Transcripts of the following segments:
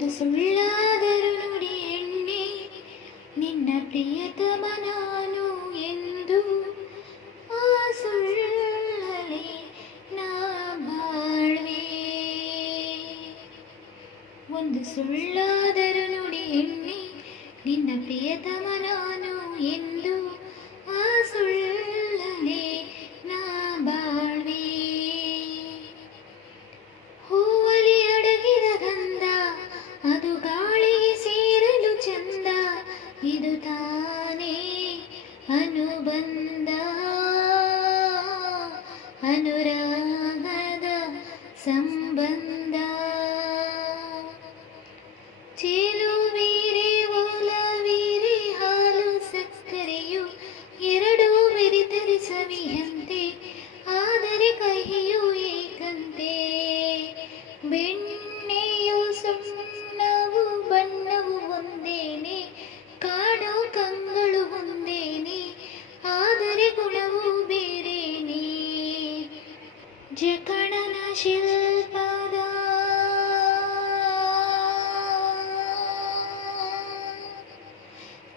ಒಂದು ಸುಳ್ಳಾದರೂ ನುಡಿ ಎಣ್ಣೆ ನಿನ್ನ ಪ್ರಿಯತಮ ನಾನು ಎಂದು ಆ ಸುಳ್ಳಲೆ ನಾ ಬಾಳ್ವೆ. ಒಂದು ಸುಳ್ಳಾದರೂ ನುಡಿ ಎಣ್ಣೆ ನಿನ್ನ ಪ್ರಿಯತಮ ನಾನು ಎಂದು ಆ ಸುಳ್ಳಲೆ ನಾ ಬಾಳ್ವೆ. ಹೂವಲಿ ಅಡಗಿದ ಗಂಧ ಅದು ಗಾಳಿಗೆ ಸೇರಲು ಚಂದ, ಇದು ತಾನೇ ಅನುಬಂಧ ಅನುರಾಗದ ಸಂಬಂಧ. ಚೆಲುವೀರೆ ಒಲವೀರೆ ಹಾಲು ಸಕ್ಕರೆಯು ಎರಡೂ ಬೆರೆತರೆ ಸವಿಯಂತೆ, ಆದರೆ ಕಹಿಯು ಏಕಂತೆ. ಬೆಣ್ಣೆಯು ಸುಣ್ಣವು ಬಣ್ಣವು ಒಂದೇನೆ, ಕಾಡೋ ಕಂಗಳು ಒಂದೇನೆ, ಆದರೆ ಗುಣವು ಬೇರೇನೆ. ಜಕಣನ ಶಿಲ್ಪದ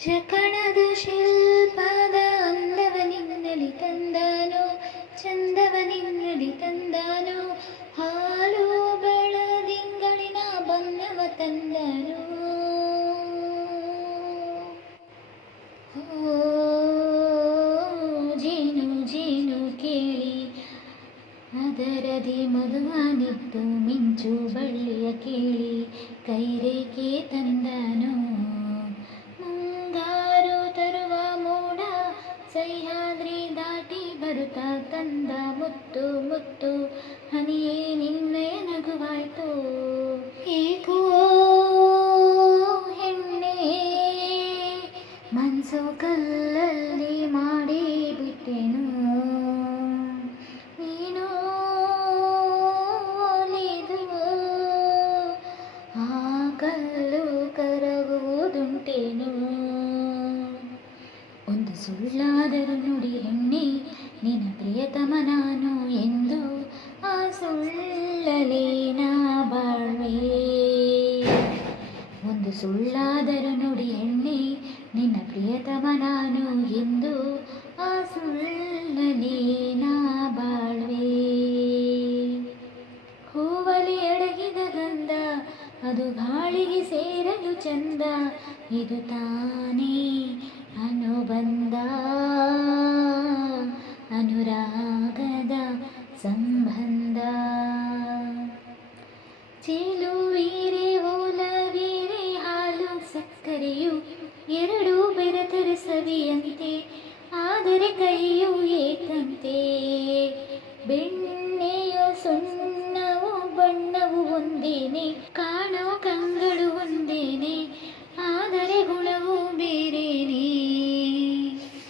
ಜಕಣದ ಶಿಲ್ಪದ ಅಂದವ ನಿನ್ನಲಿ ತಂದಾನೋ, ಚಂದವ ನಿನ್ನಲಿ ತಂದಾನೋ, ಹಾಲು ಬೆಳದಿಂಗಳಿನ ಬಣ್ಣವ ತಂದನೋ. ಓ ಜೇನು ಜೇನು ಕೇಳಿ ಅದರದಿ ಮಧುವಾನಿದ್ದು, ಮಿಂಚು ಬಳ್ಳಿಯ ಕೇಳಿ ಕೈರೇಖೆ ತಂದನೋ. ಮುಂಗಾರು ತರುವ ಮೋಡ ಸಹ್ಯಾದ್ರಿ ದಾಟಿ ಬರುತ್ತಾ ತಂದ ಮುತ್ತು ಮುತ್ತು ಹನಿಯೇ ನಿನ್ನಯ ನಗುವಾಯ್ತು. ಏಕೋ ಹೆಣ್ಣೆ ಮನ್ಸು ಕಲ್ಲಲ್ಲಿ ಮಾಡಿ ಬಿಟ್ಟೆನು, ನೀನು ಒಲಿದು ಆ ಕಲ್ಲು ಕರಗುವುದುಂಟೇನು. ಒಂದು ಸುಳ್ಳಾದರೂ ನುಡಿ ಹೆಣ್ಣೆ ನಿನ್ನ ಪ್ರಿಯತಮ ನಾನು ಎಂದು ಆ ಸುಳ್ಳಲೇ ನಾ ಬಾಳ್ವೆ. ಒಂದು ಸುಳ್ಳಾದರೂ ನುಡಿ ಹೆಣ್ಣೆ ನಿನ್ನ ಪ್ರಿಯತಮ ನಾನು ಎಂದು ಆ ಸುಳ್ಳಲೇ ನಾ ಬಾಳ್ವೆ. ಹೂವಲಿ ಅಡಗಿದ ಗಂಧ ಅದು ಗಾಳಿಗೆ ಸೇರಲು ಚಂದ, ಇದು ತಾನೇ ಅನುಬಂಧ ಅನುರಾಗದ ಸಂಬಂಧ. ಚೆಲುವೀರೆ ಒಲವೀರೆ ಹಾಲು ಸಕ್ಕರೆಯು ಎರಡೂ ಬೆರೆತರೆ ಸವಿಯಂತೆ, ಆದರೆ ಕೈಯು ಏಕಂತೆ. ಬೆಣ್ಣೆಯು ಸುಣ್ಣವು ಬಣ್ಣವು ಒಂದೇನೆ, ಕಾಣೋ ಕಂಗಳು